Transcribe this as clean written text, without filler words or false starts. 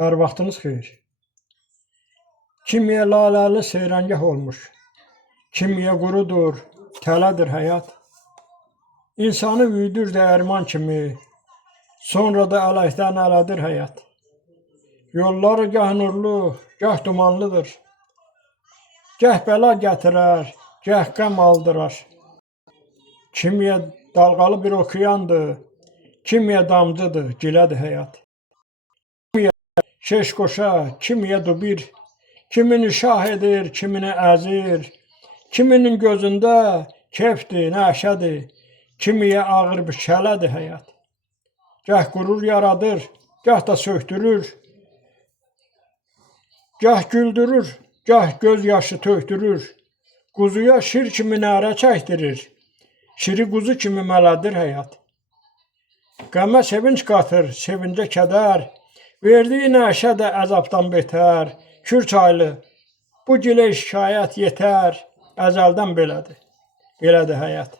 Hər vaxtınız xeyir. Kimiyə laləli seyrəngah olmuş, kimiyə qurudur, tələdir həyat. İnsanı üyüdür dəyirman kimi, sonra da ələkdən ələdir həyat. Yolları gah nurlu, gah dumanlıdır. Gəh bəla gətirər, gəh qəm aldırar. Kimiyə dalğalı bir okeandır, kimiyə damcıdır, gilədir həyat. Şeş qoşa, kimiyə dubir, kimini şah edir, kimini əzir, kiminin gözündə kefdir, nəşədir, kimiyə ağır bir kələdir həyat. Gəh qürur yaradır, gəh da söktürür, gəh güldürür, gəh göz yaşı tökdürür, quzuya şir kimi nərə çəkdirir, şiri quzu kimi mələdir həyat. Qəmə sevinç qatır, sevincə kədər, verdiyi nəşə də əzabdan betər. Kür çaylı, bu gilə şikayət yetər, əzəldən belədir, belədir həyat.